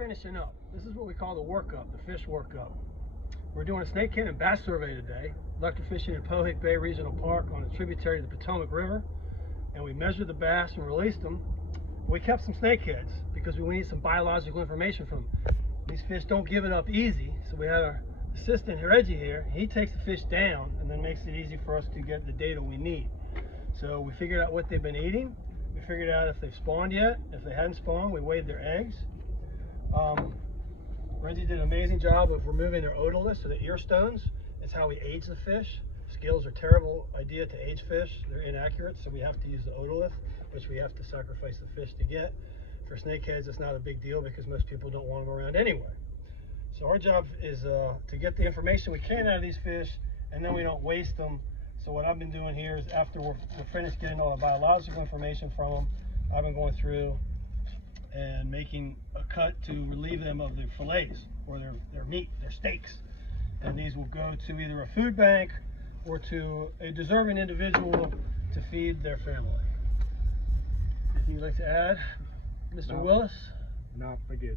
Finishing up. This is what we call the workup, the fish workup. We're doing a snakehead and bass survey today, electrofishing in Pohick Bay Regional Park on a tributary to the Potomac River, and we measured the bass and released them. We kept some snakeheads because we need some biological information from them. These fish don't give it up easy, so we had our assistant Reggie here. He takes the fish down and then makes it easy for us to get the data we need. So we figured out what they've been eating. We figured out if they've spawned yet. If they hadn't spawned, we weighed their eggs. Reggie did an amazing job of removing their otoliths, so the ear stones. It's how we age the fish. Scales are a terrible idea to age fish. They're inaccurate, so we have to use the otolith, which we have to sacrifice the fish to get. For snakeheads, it's not a big deal because most people don't want them around anyway. So our job is to get the information we can out of these fish, and then we don't waste them. So what I've been doing here is after we're finished getting all the biological information from them, I've been going through and making a cut to relieve them of their fillets or their meat, their steaks. And these will go to either a food bank or to a deserving individual to feed their family. Anything you'd like to add, Mr. Willis? No, I did.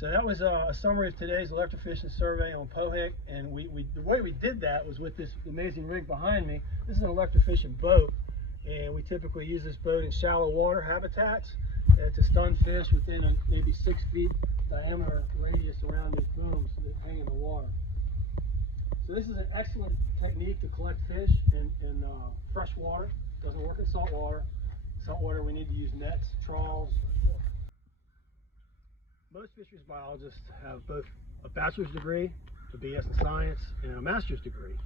So that was a summary of today's electrofishing survey on Pohick, and the way we did that was with this amazing rig behind me. This is an electrofishing boat, and we typically use this boat in shallow water habitats to stun fish within a maybe 6 feet diameter radius around these booms that hang in the water. So this is an excellent technique to collect fish in fresh water. It doesn't work in salt water. Salt water, we need to use nets, trawls. Most fisheries biologists have both a bachelor's degree, a BS in science, and a master's degree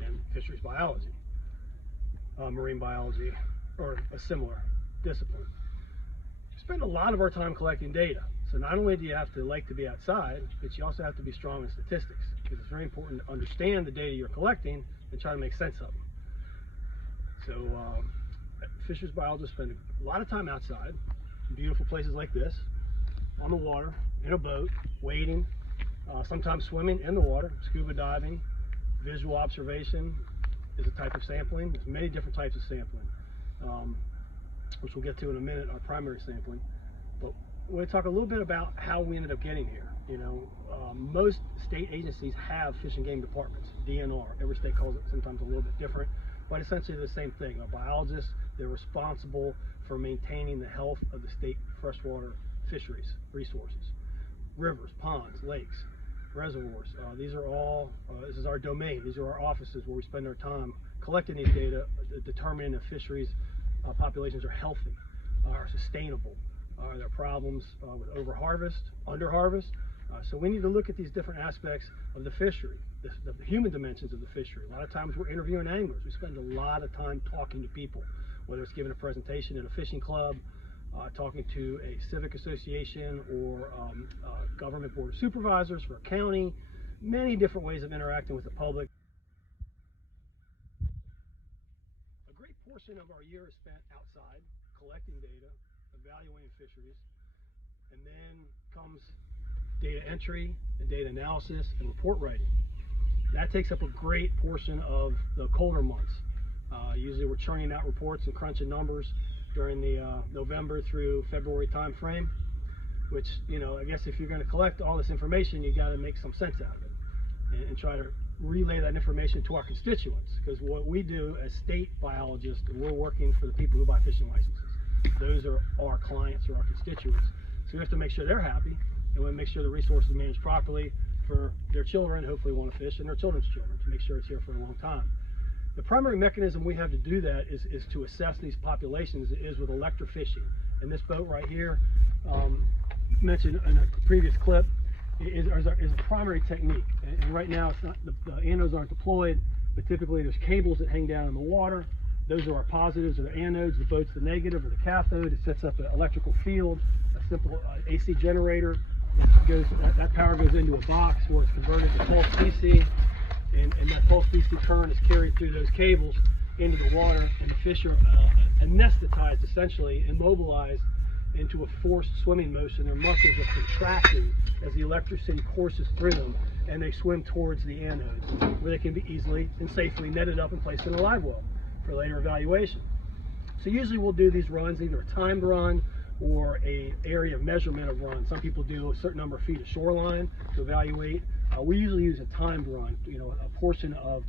in fisheries biology, marine biology, or a similar discipline. We spend a lot of our time collecting data. So not only do you have to like to be outside, but you also have to be strong in statistics, because it's very important to understand the data you're collecting and try to make sense of them. So fisheries biologists spend a lot of time outside, in beautiful places like this, on the water, in a boat, wading, sometimes swimming in the water, scuba diving. Visual observation is a type of sampling. There's many different types of sampling, which we'll get to in a minute, our primary sampling. But we're going to talk a little bit about how we ended up getting here. You know, most state agencies have fish and game departments, DNR. Every state calls it sometimes a little bit different, but essentially the same thing. A biologist, they're responsible for maintaining the health of the state freshwater fisheries resources, rivers, ponds, lakes, reservoirs. These are all, this is our domain. These are our offices where we spend our time collecting these data, determining if fisheries populations are healthy, are sustainable, are there problems with overharvest, underharvest. So we need to look at these different aspects of the fishery, the human dimensions of the fishery. A lot of times we're interviewing anglers. We spend a lot of time talking to people, whether it's giving a presentation in a fishing club, talking to a civic association or government board of supervisors for a county, many different ways of interacting with the public. A great portion of our year is spent outside collecting data, evaluating fisheries, and then comes data entry and data analysis and report writing. That takes up a great portion of the colder months. Usually we're churning out reports and crunching numbers during the November through February time frame, which, you know, I guess if you're going to collect all this information, you got to make some sense out of it and try to relay that information to our constituents, because what we do as state biologists, we're working for the people who buy fishing licenses. Those are our clients or our constituents, so we have to make sure they're happy, and we make sure the resource is managed properly for their children, hopefully want to fish, and their children's children, to make sure it's here for a long time. The primary mechanism we have to do that is to assess these populations is with electrofishing. And this boat right here, mentioned in a previous clip, is a primary technique. And right now, it's not, the anodes aren't deployed, but typically there's cables that hang down in the water. Those are our positives or the anodes, the boat's the negative or the cathode. It sets up an electrical field, a simple AC generator. That power goes into a box where it's converted to pulse DC. And that pulse DC current is carried through those cables into the water, and the fish are anesthetized, essentially immobilized into a forced swimming motion. Their muscles are contracting as the electricity courses through them, and they swim towards the anodes, where they can be easily and safely netted up and placed in a live well for later evaluation. So usually we'll do these runs, either a timed run or a area of measurement of run. Some people do a certain number of feet of shoreline to evaluate. We usually use a timed run, a portion of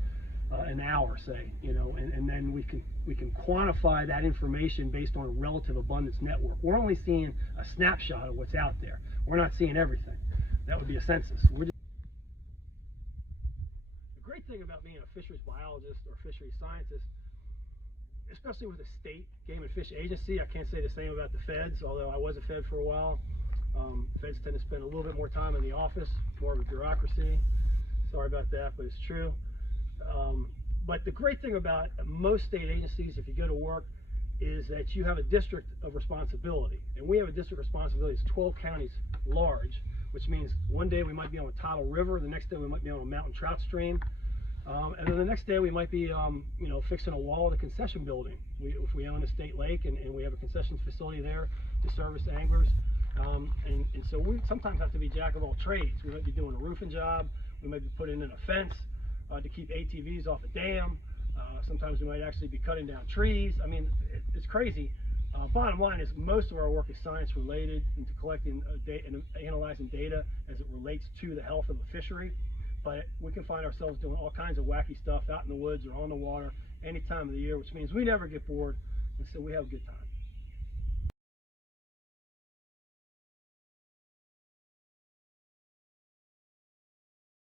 an hour, say, and then we can quantify that information based on a relative abundance network. We're only seeing a snapshot of what's out there. We're not seeing everything. That would be a census. The great thing about being a fisheries biologist or fisheries scientist, especially with the state game and fish agency, I can't say the same about the feds, although I was a fed for a while. Feds tend to spend a little bit more time in the office, more of a bureaucracy. Sorry about that, but it's true. But the great thing about most state agencies, if you go to work, is that you have a district of responsibility. And we have a district responsibility. It's 12 counties large, which means one day we might be on a tidal river, the next day we might be on a mountain trout stream, and then the next day we might be fixing a wall at a concession building. If we own a state lake and we have a concession facility there to service anglers. And so we sometimes have to be jack of all trades. We might be doing a roofing job, we might be putting in a fence to keep ATVs off a dam. Sometimes we might actually be cutting down trees. I mean, it's crazy. Bottom line is most of our work is science related, into collecting and analyzing data as it relates to the health of a fishery. But we can find ourselves doing all kinds of wacky stuff out in the woods or on the water any time of the year, which means we never get bored, and so we have a good time.